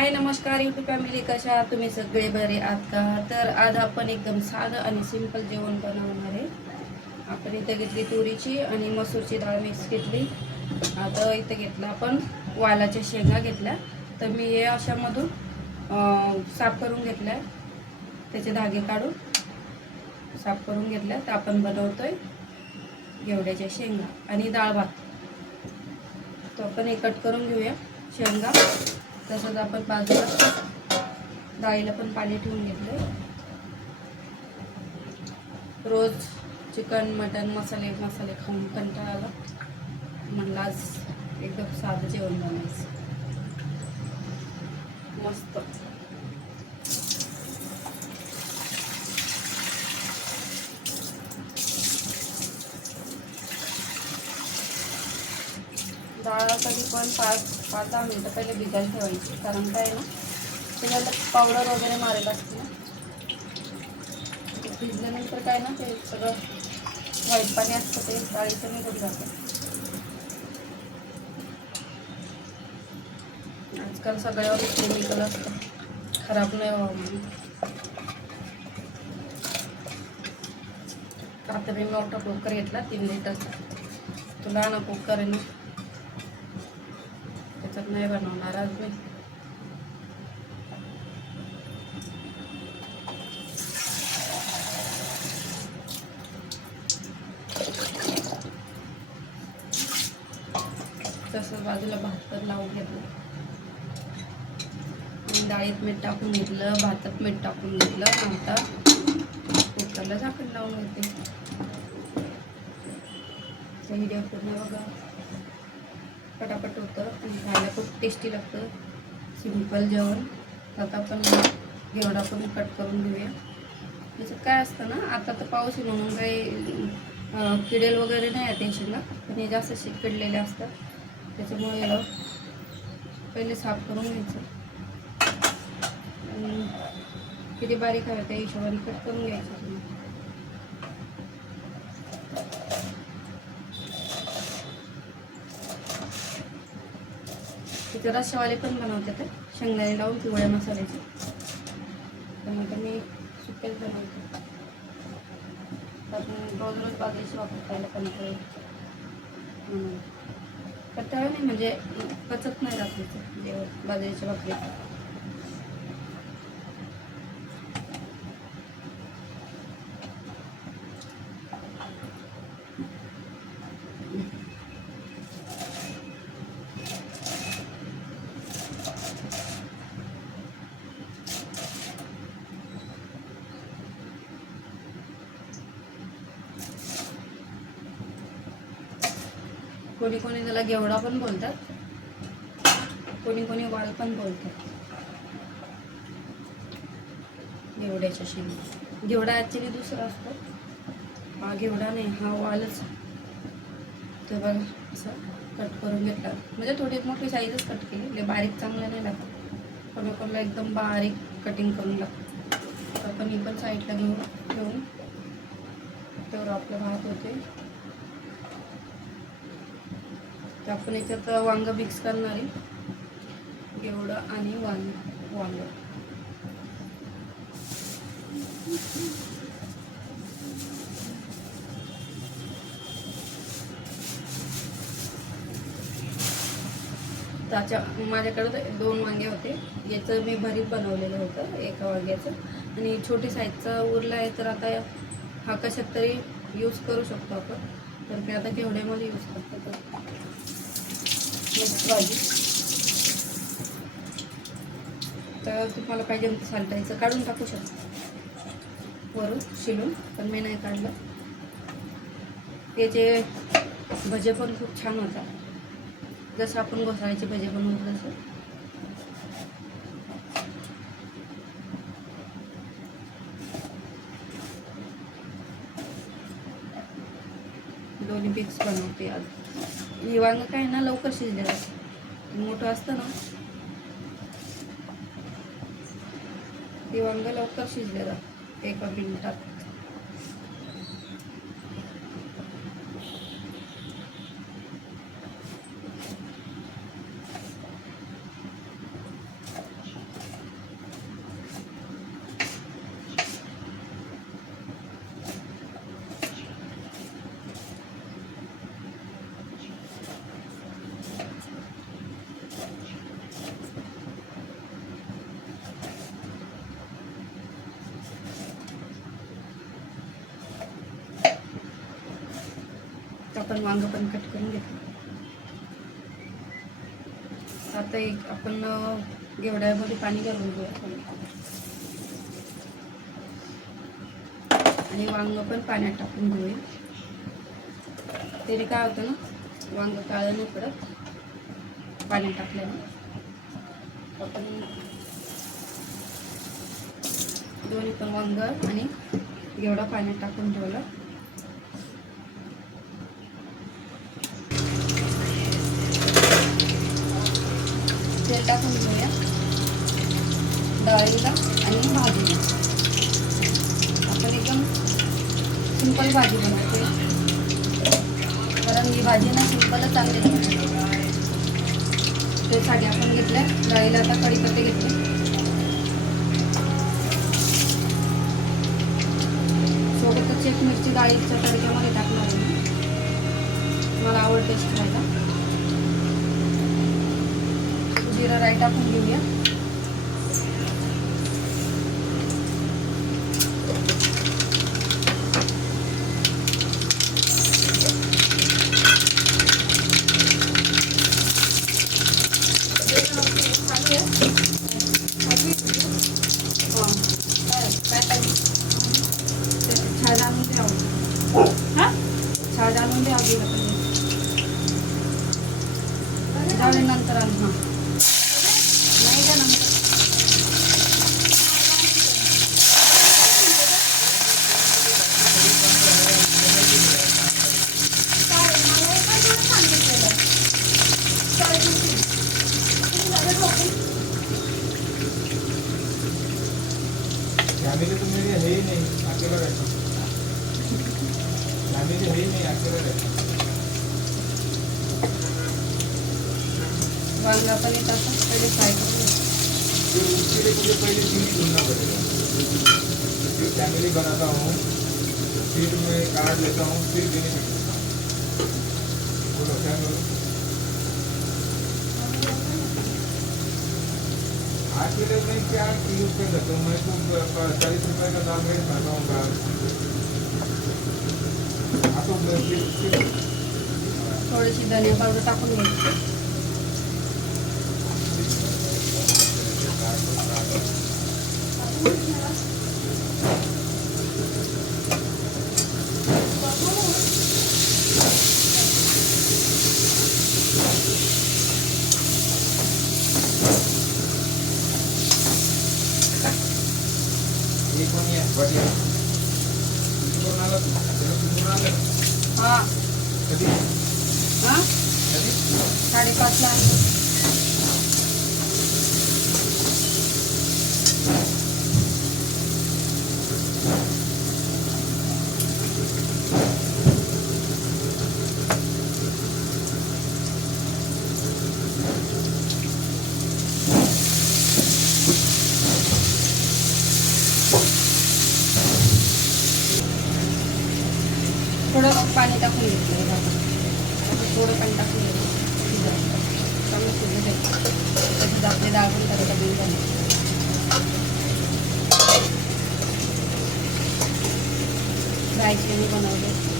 हाय नमस्कार YouTube family कशा आहात? तुम्ही सगळे बरे आहात का? तर आज आपण एकदम साधं आणि सिंपल जेवण बनवणार आहे. आपण इथं घेतली तुरीची आणि मसूरची डाळ मिक्स घेतली. आता इथं घेतलं आपण वालाच्या शेंगा घेतल्या. तर मी हे अशामधून साफ करून घेतल्या. त्याचे धागे काढून साफ करून घेतल्या. तर आपण बनवतोय घेवड्याच्या शेंगा आणि डाळ भात. तो आपण हे कट करून घेऊया. शेंगा. तसंच आपण बाजूला डाळीला पण पाणी ठेवून घेतलं रोज चिकन मटन मसाले मसाले खाऊन कंटाळा आला म्हणलं आज एकदम साधं जेवण बनवायचं. मस्त. डाळ कधी पण पाच पाच दहा मिनटं पहिले भिजायला ठेवायची कारण काय आहे ना त्याच्यात पावडर वगैरे मारेल असते ना. भिजल्यानंतर काय ना ते सगळं व्हाईट पाणी असतं ते काळीचं निघून जातं. आजकाल सगळ्यावर केमिकल असतं. खराब नाही व्हावं म्हणून. आता मी मोठा कुकर घेतला तीन लिटरचा तुला ना कुकर आहे ना त्याच्यात नाही बनवणार आज मी तसं बाजूला भात तर लावून घेतलं. डाळीत मीठ टाकून घेतलं भातात मीठ टाकून घेतलं नंतर कुकरला झाकण लावून घेते व्हिडिओ पूर्ण बघा. पटापट होतं. आणि खायला खूप टेस्टी लागतं. सिंपल जेवण. आता आपण घेवडा पण कट करून घेऊया. त्याच्यात काय असतं ना आता तर पाऊस आहे म्हणून काही किडेल वगैरे नाही आहे टेन्शनला पण हे जास्त शिकडलेले असतात. त्याच्यामुळे याला पहिले साफ करून घ्यायचं. आणि किती बारीक हवे त्या हिशोबाने कट करून घ्यायचं. तुम्ही तिथे पण बनवते शेंगदाणे लावून पिवळ्या मसाल्याचे त्यानंतर मी सुक्याच बनवते आपण रोज रोज बाजरीची वापर खायला पण येतो. नाही म्हणजे पचत नाही रात्रीचं जेवण बाजरीच्या भाकरी कोणी कोणी त्याला घेवडा पण बोलतात. कोणी कोणी वाळ पण बोलतात. घेवड्याच्या शेंगा. घेवडा ॲक्च्युली दुसरा असतो. हा घेवडा नाही हा वालच. तर बघा असं कट करून घेतला. म्हणजे थोडी मोठी साईजच कट केली. लय बारीक चांगलं नाही लागत. कोणाकोणाला एकदम बारीक कटिंग करून लागतं तर आपण ही पण साईडला घेऊन घेऊन. तेवढं आपलं भात होते तर आपण याच्यात वांग मिक्स करणार आहे. एवढं आणि वांग वांग. त्याच्या माझ्याकडे तर दोन वांगे होते. याचं मी भरीत बनवलेलं होतं एका वांग्याचं. आणि छोटी साईजचा उरला आहे तर आता हा कशात तरी यूज करू शकतो आपण. तर ते आता केवढ्यामध्ये यूज करतो. मस्त भाजी तर तुम्हाला पाहिजे तर सालटायचं काढून टाकू शकता. वरून शिलून पण मी नाही काढलं. त्याचे भजे पण खूप छान होतात. जसं आपण घोसाळ्याचे भजे बनवतो तसं. दोन्ही पिक्स बनवते आज. हे वांग काय ना लवकर शिजलेलं मोठं असतं ना. हे वांग लवकर शिजलेलं एका मिनिटात. आपण वांग पण कट करून घेतलं. आता एक आपण गेवड्यामध्ये घेवड्यामध्ये पाणी घालून घेऊया आपण. आणि वांग पण पाण्यात टाकून घेऊया. तरी काय होतं ना वांग काळं नाही पडत पाण्यात टाकल्यानं आपण दोन्ही पण वांग आणि गेवडा पाण्यात टाकून ठेवलं. तेल टाकून घेऊया. डाळीला आणि भाजीला. आपण एकदम सिंपल भाजी बनवते. कारण ही भाजी ना सिंपलच चांगली बनवते. त्यासाठी आपण घेतल्या. डाळीला आता कढीपत्ते घेतले. सोबतच एक मिरची डाळीच्या तडक्यामध्ये टाकणार आहे मला आवडतेच खायला. जिरा राई टाकून घेऊया हां. काय काय पाहिजे छान आणून द्यावं हा छान आणून द्यावं गेलं पाहिजे जाऊया नंतर आणू हां नाही का नंतर फैमिली तो मेरी है ही नहीं अकेला रहता हूँ फैमिली है ही नहीं अकेला रहता हूँ वांगा पण येत असं पहिले फ्राय करून. फिर पहले पड़ेगा फिर फैमिली बनाता हूँ सीट में काट लेता हूँ फिर भी नहीं सकता बोलो क्या करूँ आज के डेट में क्या यूज कर सकता हूँ मैं तो चालीस रुपए का दाल में खाता हूँ दाल हाँ तो थोडीशी धनिया पावडर टाकून घ्यायची. एक पण आहे बढ़िया कुठून आला तू त्याला कुठून आलं हा. कधी? हा? कधी? साडेपाचला. थोडं पाणी टाकून घेतलं आता थोडं पाणी टाकून घेतलं. शिजायला. चांगलं शिजू त्याच्यात आपली डाळ पण करायला बिल झाली. रायची बनवले.